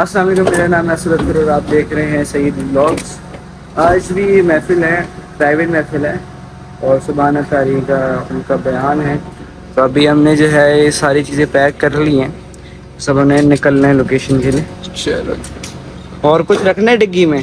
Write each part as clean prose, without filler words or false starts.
السلام علیکم، میرا نام ہے اسد اکبر اور آپ دیکھ رہے ہیں سعید بلاگس۔ آج بھی محفل ہے، پرائیویٹ محفل ہے اور سبحانہ تاری کا ان کا بیان ہے۔ تو ابھی ہم نے جو ہے یہ ساری چیزیں پیک کر لی ہیں، سب ہم نے نکلنا ہے لوکیشن کے لیے۔ چلو، اور کچھ رکھنا ہے ڈگی میں؟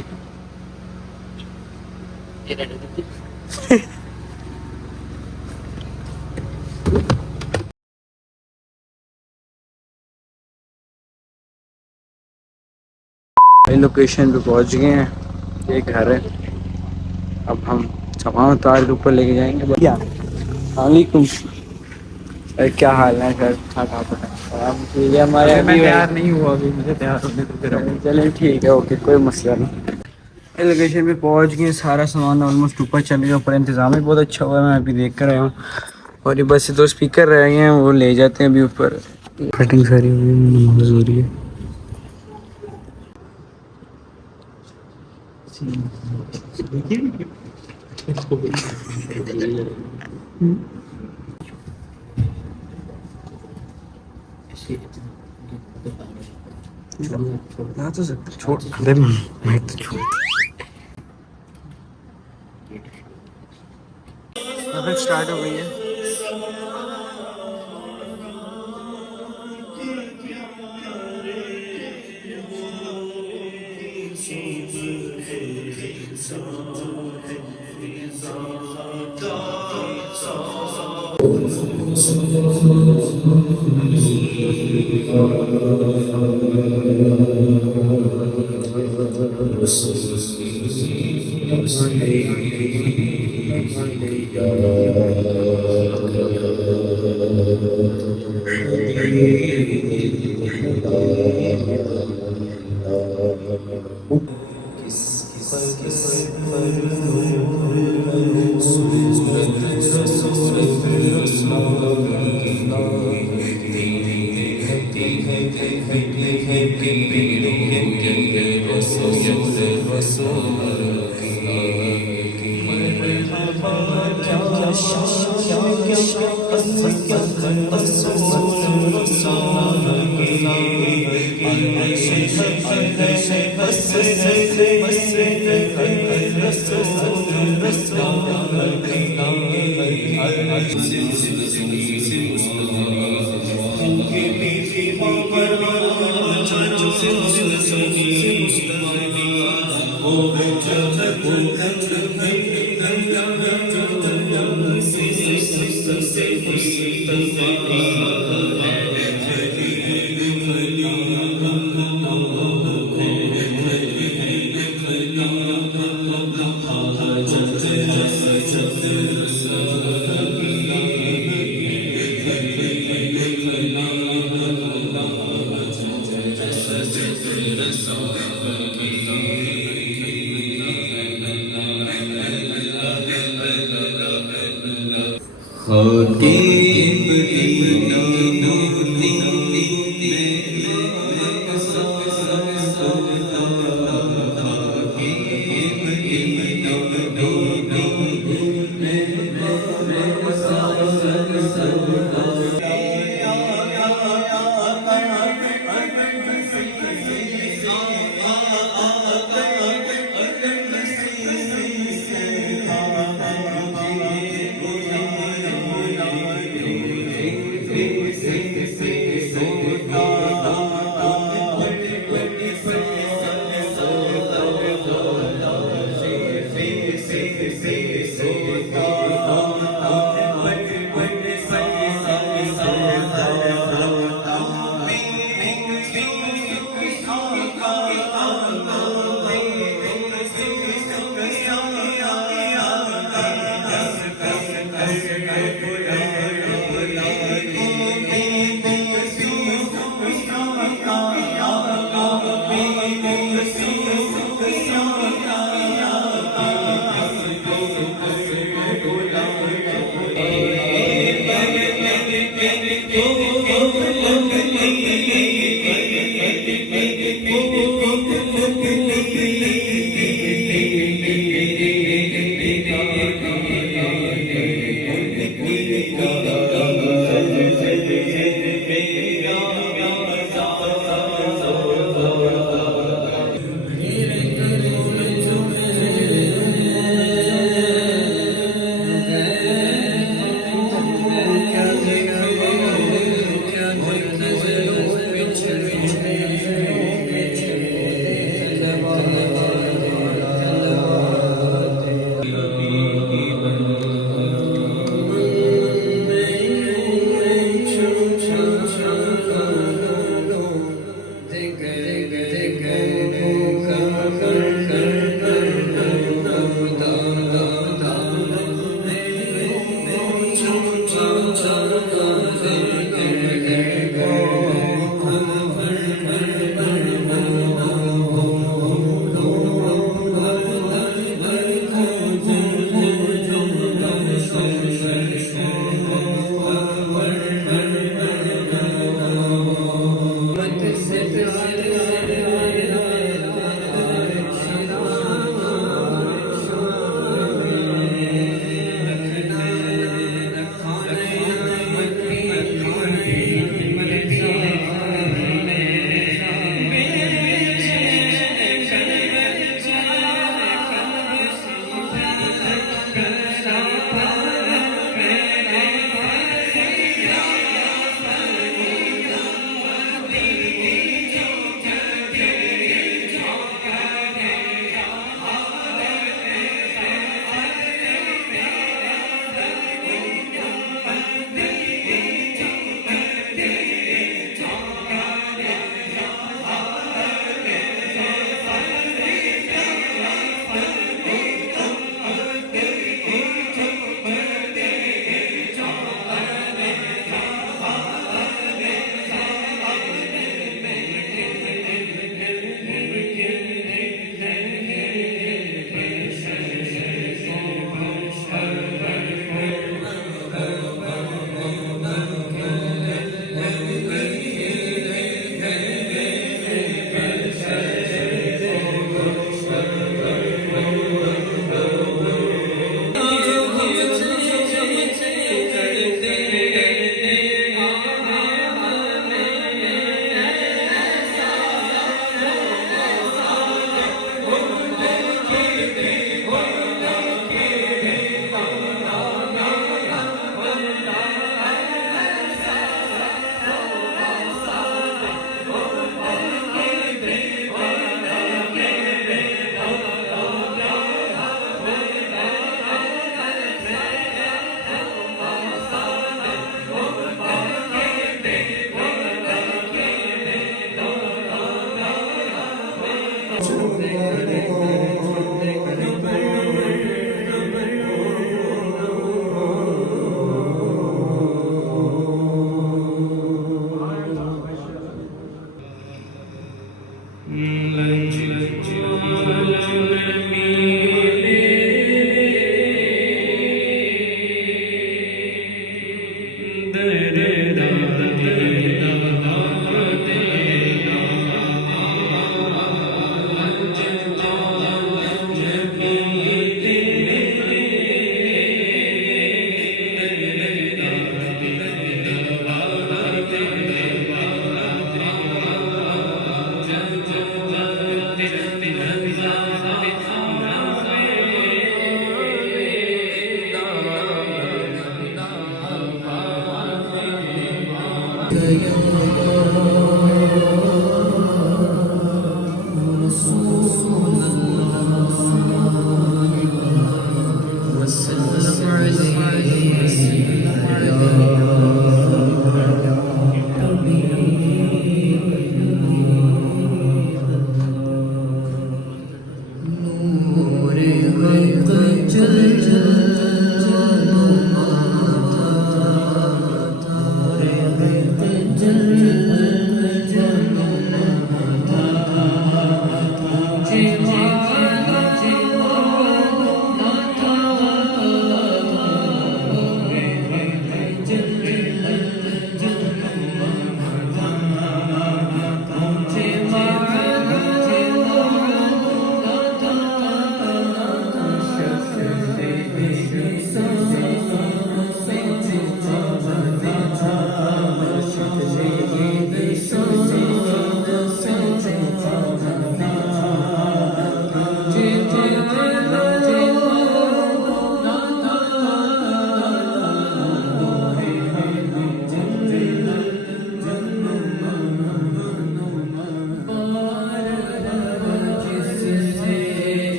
لوکیشن پہ پہنچ گئے ہیں، یہ گھر ہے۔ اب ہم سامان اتار کے اوپر لے کے جائیں گے۔ السلام علیکم، کیا حال ہے سر؟ ٹھیک ہے، ہمارے ابھی تیار نہیں ہوا، ابھی مجھے تیار ہونے کو پھر چلیں ٹھیک ہے، اوکے، کوئی مسئلہ نہیں۔ لوکیشن پہ پہنچ گئے، سارا سامان آلموسٹ اوپر چل گیا، اوپر انتظام بھی بہت اچھا ہوا ہے، میں ابھی دیکھ کر آیا ہوں۔ اور یہ بس دو اسپیکر رہ گئے ہیں، وہ لے جاتے ہیں ابھی اوپر۔ کٹنگ ساری ہوئی، نماز ہو رہی ہے۔ اسٹارٹ ہو گئی ہے۔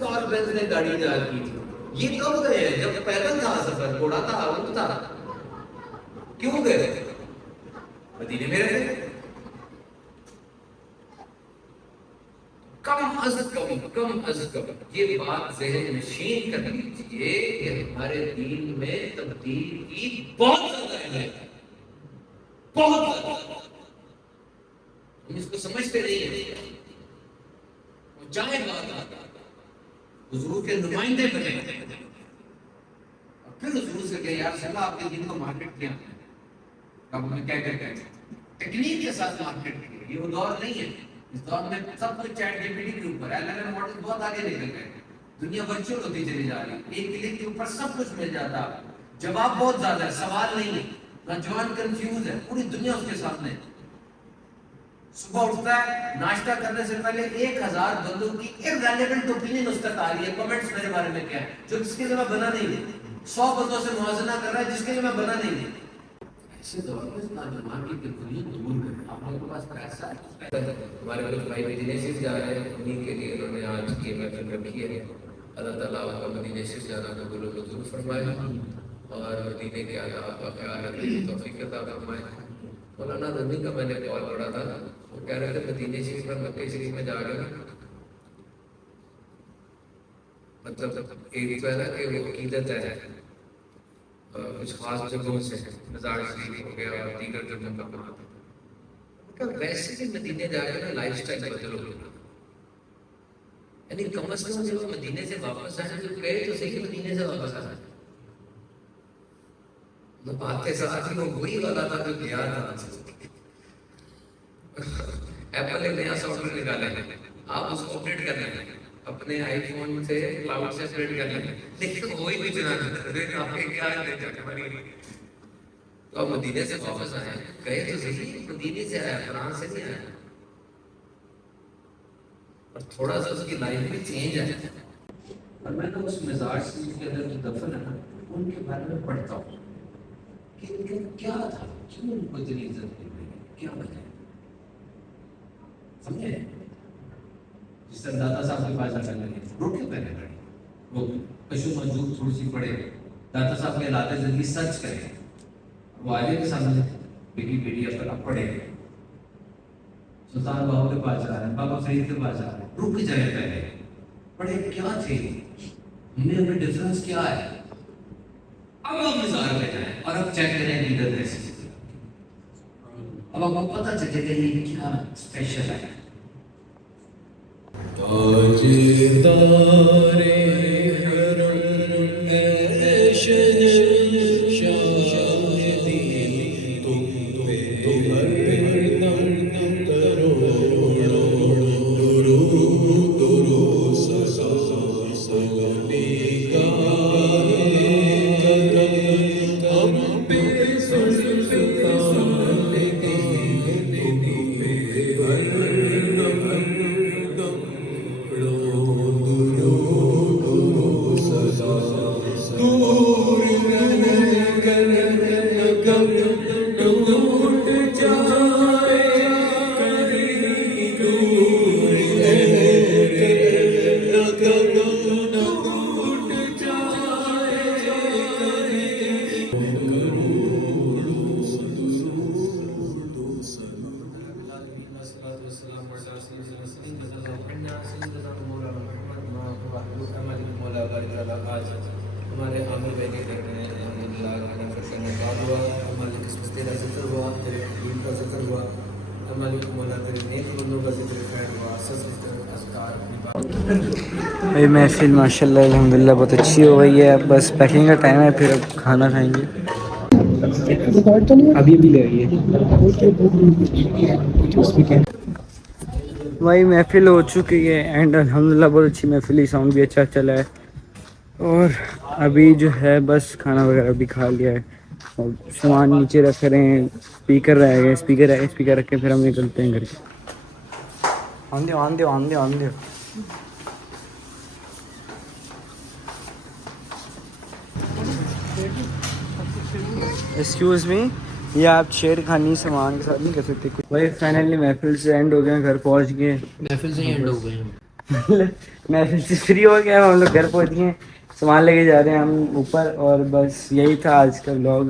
کار بینز نے گاڑی تیار کی تھی یہ کب گئے ہیں؟ جب پیدل تھا سفر، گھوڑا تھا، اونٹ تھا، کیوں گئے؟ مدینے میں رہے. کم از کم یہ بات ذہن نشین کر لیجیے کہ ہمارے دین میں تبدیل کی بہت زیادہ اہمیت ہے، بہت زیادہ. ہم اس کو سمجھتے نہیں ہیں. چاہے بات حضور کے نمائندے بنے اور پھر حضور سے کہ یا رسول اللہ آپ کے دین کو مارکیٹ کیا ہے، اب ہمیں کیا کہتے ہیں ٹیکنیک کے ساتھ مارکیٹ کی. یہ وہ دور نہیں ہے. اس دور میں سب کچھ چیٹ جی پی ٹی کے اوپر ہے. اللہ نے ماڈل بہت آگے نکل گئے. دنیا ورچوئل ہوتی چلی جا رہی ہے. ایک کلک کے اوپر سب کچھ مل جاتا. جواب بہت زیادہ ہے، سوال نہیں ہے. نوجوان کنفیوز ہے، پوری دنیا اس کے سامنے. صبح اٹھتا ہے، ناشتہ کرنے سے پہلے 1000 بندوں کی irrelevant opinion اس تک آ رہی ہے. کمنٹس میرے بارے میں کیا ہے جو جس کے لیے میں بنا نہیں ہے. 100 بندوں سے موازنہ کر رہا ہے جس کے لیے میں بنا نہیں ہے. ایسے دور میں نوجوان کی بالکل دور کریں. آپ لوگوں کے پاس پیسہ ہے. ہمارے کچھ بھائی مدینے شریف جا رہے ہیں، انہیں کے لیے انہوں نے آج کی محفل رکھی ہے. اللہ تعالیٰ آپ کا مدینے شریف جانا قبول و منظور فرمائے اور مدینے کے آداب کا خیال رکھنے کی توفیق عطا فرمائے. مولانا رومی کا میں نے کال پڑھا تھا، وہ کہہ رہے تھے مدینے شریف میں مکہ شریف میں جا کر مطلب ایک تو ہے نا کہ وہ عقیدت ہے کچھ خاص جگہوں سے، مزار شریف ہو گیا اور دیگر جو مقامات، ویسے بھی مدینے جا کے نا لائف سٹائل بدلو. یعنی کم از کم جب مدینے سے واپس آئے تو گئے تو صحیح مدینے سے واپس آئے. بات کے ساتھ ہی وہ وہی والا تھا جو گیا تھا. ایپل ایک نیا سافٹ ویئر نکالا ہے، آپ اس کو اپڈیٹ کر لیں اپنے آئی فون سے، کلاؤڈ سے اپڈیٹ کر لیں، لیکن وہی بھی چلا آپ کے کیا تو آپ مدینے سے واپس آئے. گئے تو صحیح مدینے سے آیا، فرانس سے نہیں آیا. اور تھوڑا سا اس کی لائف میں چینج ہے. اور میں نا اس مزار شریف کے اندر جو دفن ہے نا ان کے بارے میں پڑھتا ہوں کہ ان کا کیا تھا، کیوں ان کو اتنی عزت مل رہی ہے، کیا وجہ ہے. سمجھے جس طرح داتا صاحب کے پاس چل رہے روڈ کے پہلے کھڑے، وہ پشو منظور تھوڑی سی پڑے، داتا صاحب کے علاقے زندگی سرچ کرے، وہ آگے کے سامنے بیٹی بیٹی اب تک پڑھے. سلطان بابو کے پاس جا رہے ہیں، بابا فرید کے پاس جا رہے ہیں، رک جائے پہلے پڑھے کیا تھے، ہمیں ہمیں ڈفرنس کیا ہے. اب آپ مزار پہ جائیں اور اب چیک کریں لیڈر کیسے، اب آپ کو پتہ چلے گا یہ کیا اسپیشل ہے. تاجدار حرم اے شہنشاہ دی تم ہر دم کروڑوں درود سلامی کا ہم پہ ہمارے عامر بھائی کے گھر میں الحمدللہ کا نکاح ہوا، ہمارے قسمت تیرا ذکر ہوا، تیرے حبیب کا ذکر ہوا، ہمارے مولا تیرے نیک بندوں کا ذکر خیر ہوا. بھائی محفل ماشاء اللہ الحمدللہ بہت اچھی ہو گئی ہے. اب بس پیکنگ کا ٹائم ہے، پھر اب کھانا کھائیں گے. ابھی بھی لے رہی ہے بھائی. محفل ہو چکی ہے اینڈ الحمدللہ بہت اچھی محفل ہے، ساؤنڈ بھی اچھا چلا ہے. اور ابھی جو ہے بس کھانا وغیرہ بھی کھا لیا ہے اور سامان نیچے رکھ رہے ہیں. اسپیکر رہ گئے، اسپیکر رکھ کے پھر ہم نکلتے ہیں گھر کے. آن دے. ایکسکیوز می، یہ آپ شیئر کھانی سامان کے ساتھ نہیں کر سکتے. بھائی فائنلی محفل سے اینڈ ہو گئے، گھر پہنچ گئے. محفل سے اینڈ ہو گئے، محفل سے فری ہو گیا، ہم لوگ گھر پہنچ گئے. سامان لے کے جا رہے ہیں ہم اوپر، اور بس یہی تھا آج کا vlog.